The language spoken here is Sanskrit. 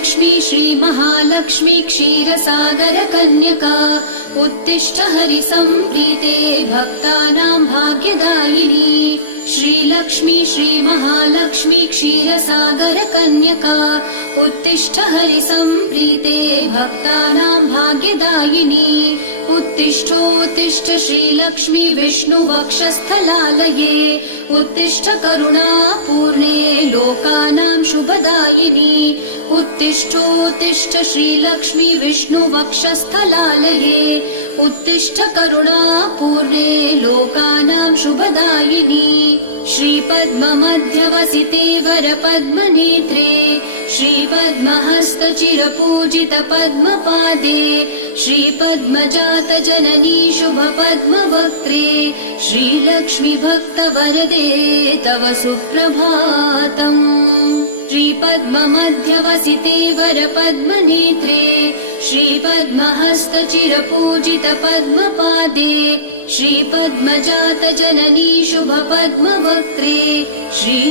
श्रीलक्ष्मी श्रीमहालक्ष्मी क्षीरसागरकन्यका उत्तिष्ठ हरिसम्प्रीते भक्तानां भाग्यदायिनी। श्रीलक्ष्मी श्रीमहालक्ष्मी क्षीरसागरकन्यका उत्तिष्ठ हरिसम्प्रीते भक्तानां भाग्यदायिनी। उत्तिष्ठोत्तिष्ठ श्रीलक्ष्मी विष्णुवक्षस्थलालये उत्तिष्ठ करुणापूर्णे लोकानां शुभदायिनी। उत्तिष्ठोत्तिष्ठ श्रीलक्ष्मी विष्णुवक्षस्थलालये उत्तिष्ठ करुणापूर्णे लोकानां शुभदायिनी। श्रीपद्ममध्यवसिते वरपद्मनेत्रे श्रीपद्महस्तचिरपूजित पद्मपादे श्रीपद्मजातजननी शुभपद्मवक्त्रे श्रीलक्ष्मी भक्तवरदे तव सुप्रभातम्। श्रीपद्ममध्यवसिते वरपद्मनेत्रे श्रीपद्महस्तचिरपूजित पद्मपादे श्रीपद्मजातजननी शुभपद्मवक्त्रे श्रीलक्ष्मी